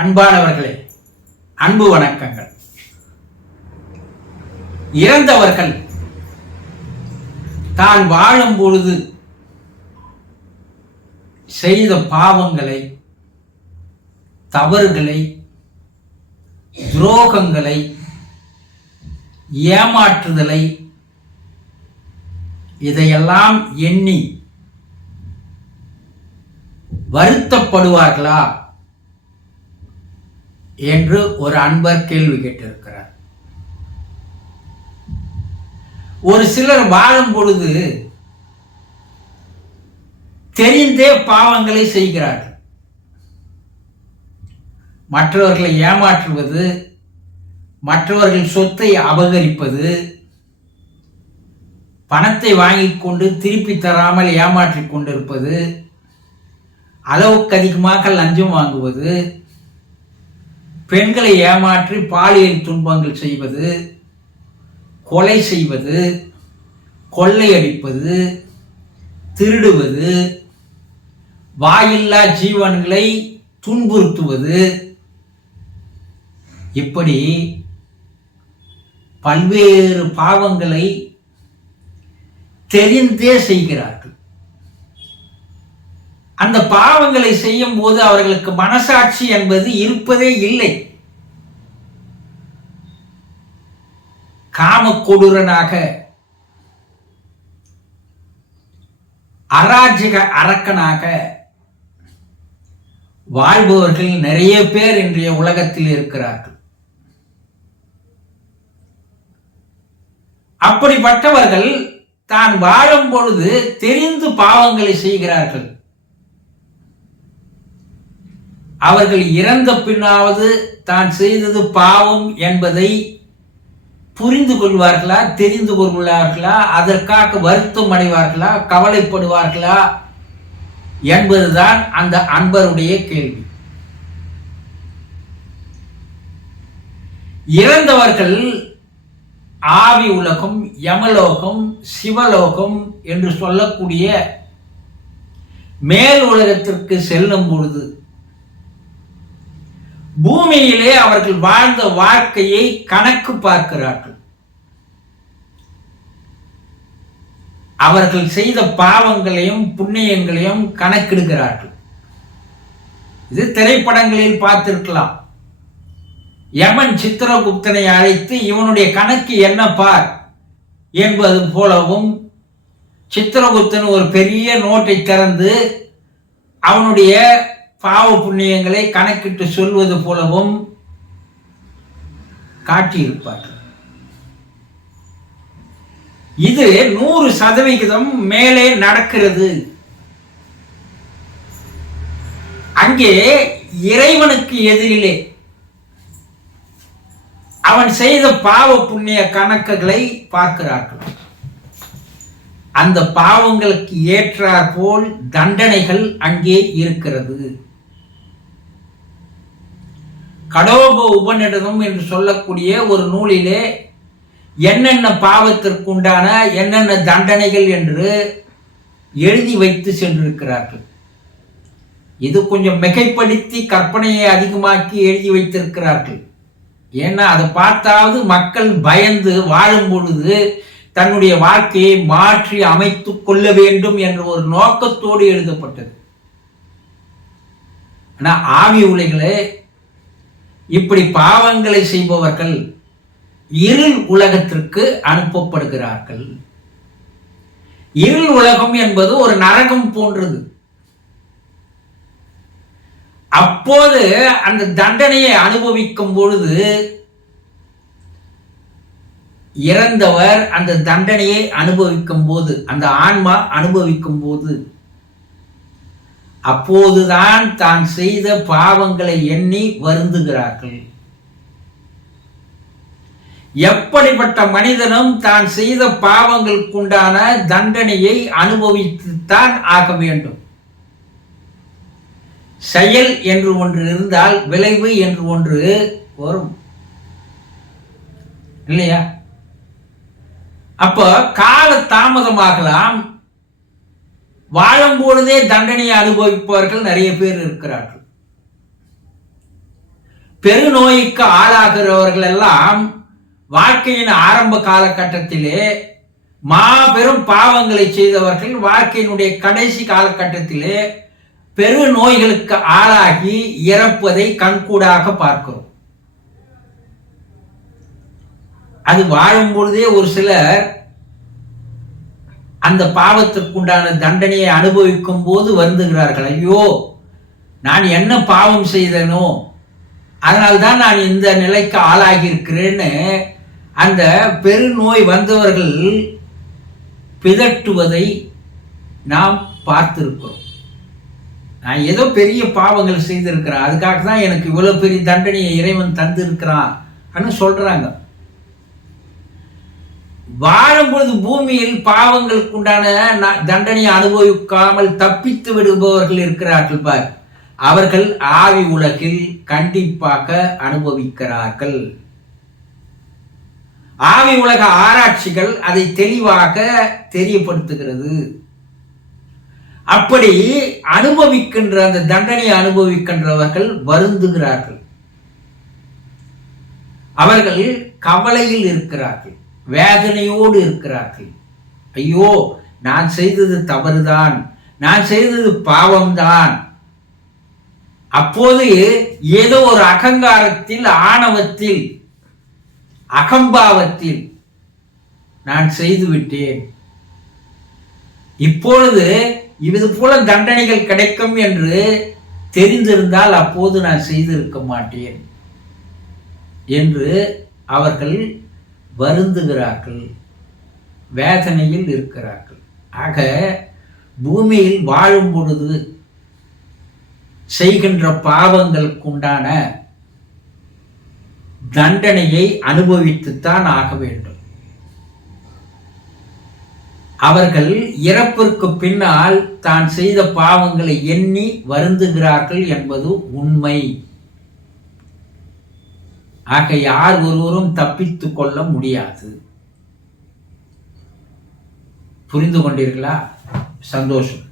அன்பானவர்களே, அன்பு வணக்கங்கள். இறந்தவர்கள் தான் வாழும் பொழுது செய்த பாவங்களை, தவறுகளை, துரோகங்களை, ஏமாற்றுதலை இதையெல்லாம் எண்ணி வருத்தப்படுவார்களா என்று ஒரு அன்பர் கேள்வி கேட்டிருக்கிறார். ஒரு சிலர் வாழும் பொழுது தெரிந்தே பாவங்களை செய்கிறார்கள். மற்றவர்களை ஏமாற்றுவது, மற்றவர்கள் சொத்தை அபகரிப்பது, பணத்தை வாங்கிக் கொண்டு திருப்பி தராமல் ஏமாற்றிக் கொண்டிருப்பது, அளவுக்கு அதிகமாக லஞ்சம் வாங்குவது, பெண்களை ஏமாற்றி பாலியல் துன்பங்கள் செய்வது, கொலை செய்வது, கொள்ளையடிப்பது, திருடுவது, வாயில்லா ஜீவன்களை துன்புறுத்துவது, இப்படி பல்வேறு பாவங்களை தெரிந்தே செய்கிறார்கள். அந்த பாவங்களை செய்யும் போது அவர்களுக்கு மனசாட்சி என்பது இருப்பதே இல்லை. காமக்கொடூரனாக, அராஜக அரக்கனாக வாழ்பவர்கள் நிறைய பேர் இன்றைய உலகத்தில் இருக்கிறார்கள். அப்படிப்பட்டவர்கள் தான் வாழும் பொழுது தெரிந்து பாவங்களை செய்கிறார்கள். அவர்கள் இறந்த பின்னாவது தான் செய்தது பாவம் என்பதை புரிந்து கொள்வார்களா, தெரிந்து கொள்வார்களா, அதற்காக வருத்தம் அடைவார்களா, கவலைப்படுவார்களா என்பதுதான் அந்த அன்பருடைய கேள்வி. இறந்தவர்கள் ஆவி உலகம், யமலோகம், சிவலோகம் என்று சொல்லக்கூடிய மேல் உலகத்திற்கு செல்லும் பொழுது பூமியிலே அவர்கள் வாழ்ந்த வாழ்க்கையை கணக்கு பார்க்கிறார்கள். அவர்கள் செய்த பாவங்களையும் புண்ணியங்களையும் கணக்கெடுக்கிறார்கள். இது திரைப்படங்களில் பார்த்திருக்கலாம். யமன் சித்திரகுப்தனை அழைத்து இவனுடைய கணக்கு என்ன பார் என்பது போலவும், சித்திரகுப்தன் ஒரு பெரிய நோட்டை திறந்து அவனுடைய பாவ புண்ணியங்களை கணக்கிட்டு சொல்வது போலவும் காட்டியிருப்பார்கள். இது 100% மேலே நடக்கிறது. அங்கே இறைவனுக்கு எதிரிலே அவன் செய்த பாவ புண்ணிய கணக்குகளை பார்க்கிறார்கள். அந்த பாவங்களுக்கு ஏற்றாற் போல் தண்டனைகள் அங்கே இருக்கிறது. கடோப உபநிடதம் என்று சொல்லக்கூடிய ஒரு நூலிலே என்னென்ன பாவத்திற்குண்டான என்னென்ன தண்டனைகள் என்று எழுதி வைத்து சென்றிருக்கிறார்கள். இது கொஞ்சம் மிகைப்படுத்தி கற்பனையை அதிகமாக்கி எழுதி வைத்திருக்கிறார்கள். ஏன்னா அதை பார்த்தாவது மக்கள் பயந்து வாழும் பொழுது தன்னுடைய வாழ்க்கையை மாற்றி அமைத்துக் கொள்ள வேண்டும் என்ற ஒரு நோக்கத்தோடு எழுதப்பட்டது. ஆனா ஆவி உலகிலே இப்படி பாவங்களை செய்பவர்கள் இருள் உலகத்திற்கு அனுப்பப்படுகிறார்கள். இருள் உலகம் என்பது ஒரு நரகம் போன்றது. அப்போது அந்த தண்டனையை அனுபவிக்கும் பொழுது இறந்தவர் அந்த தண்டனையை அனுபவிக்கும் போது, அந்த ஆன்மா அனுபவிக்கும் போது, அப்போதுதான் தான் செய்த பாவங்களை எண்ணி வருந்துகிறார்கள். எப்படிப்பட்ட மனிதனும் தான் செய்த பாவங்களுக்குண்டான தண்டனையை அனுபவித்துத்தான் ஆக வேண்டும். செயல் என்று ஒன்று இருந்தால் விளைவு என்று ஒன்று வரும் இல்லையா? அப்ப கால தாமதமாகலாம், வாழும் பொழுதே தண்டனையை அனுபவிப்பவர்கள் நிறைய பேர் இருக்கிறார்கள். பெருநோய்க்கு ஆளாகிறவர்கள் எல்லாம் வாழ்க்கையின் ஆரம்ப காலகட்டத்திலே மாபெரும் பாவங்களை செய்தவர்கள் வாழ்க்கையினுடைய கடைசி காலகட்டத்திலே பெரு நோய்களுக்கு ஆளாகி இறப்பதை கண்கூடாக பார்க்கிறோம். அது வாழும் பொழுதே ஒரு சிலர் அந்த பாவத்திற்குண்டான தண்டனையை அனுபவிக்கும் போது வருந்துகிறார்கள். ஐயோ, நான் என்ன பாவம் செய்தனோ, அதனால்தான் நான் இந்த நிலைக்கு ஆளாகி இருக்கிறேன்னு அந்த பெருநோய் வந்தவர்கள் பிதட்டுவதை நாம் பார்த்திருக்கிறோம். நான் ஏதோ பெரிய பாவங்கள் செய்திருக்கிறேன், அதுக்காக தான் எனக்கு இவ்வளவு பெரிய தண்டனையை இறைவன் தந்திருக்கிறான் சொல்றாங்க. வாழும் பொழுது பூமியில் பாவங்களுக்கு உண்டான தண்டனையை அனுபவிக்காமல் தப்பித்து விடுபவர்கள் இருக்கிறார்கள் பார், அவர்கள் ஆவி உலகில் கண்டிப்பாக அனுபவிக்கிறார்கள். ஆவி உலக ஆராய்ச்சிகள் அதை தெளிவாக தெரியப்படுத்துகிறது. அப்படி அனுபவிக்கின்ற அந்த தண்டனையை அனுபவிக்கின்றவர்கள் வருந்துகிறார்கள். அவர்கள் கவலையில் இருக்கிறார்கள், வேதனையோடு இருக்கிறார்கள். ஐயோ, நான் செய்தது தவறுதான், நான் செய்தது பாவம்தான். அப்போது ஏதோ ஒரு அகங்காரத்தில், ஆணவத்தில், அகம்பாவத்தில் நான் செய்துவிட்டேன், இப்பொழுது இது போல தண்டனைகள் கிடைக்கும் என்று தெரிந்திருந்தால் அப்போது நான் செய்திருக்க மாட்டேன் என்று அவர்கள் வருந்துகிறார்கள், வேதனையில் இருக்கிறார்கள். ஆக பூமியில் வாழும் பொழுது செய்கின்ற பாவங்களுக்கு உண்டான தண்டனையை அனுபவித்துத்தான் ஆக வேண்டும். அவர்கள் இறப்பிற்கு பின்னால் தான் செய்த பாவங்களை எண்ணி வருந்துகிறார்கள் என்பது உண்மை. ஆக யார் ஒருவரும் தப்பித்துக் கொள்ள முடியாது. புரிந்து கொண்டீர்களா? சந்தோஷம்.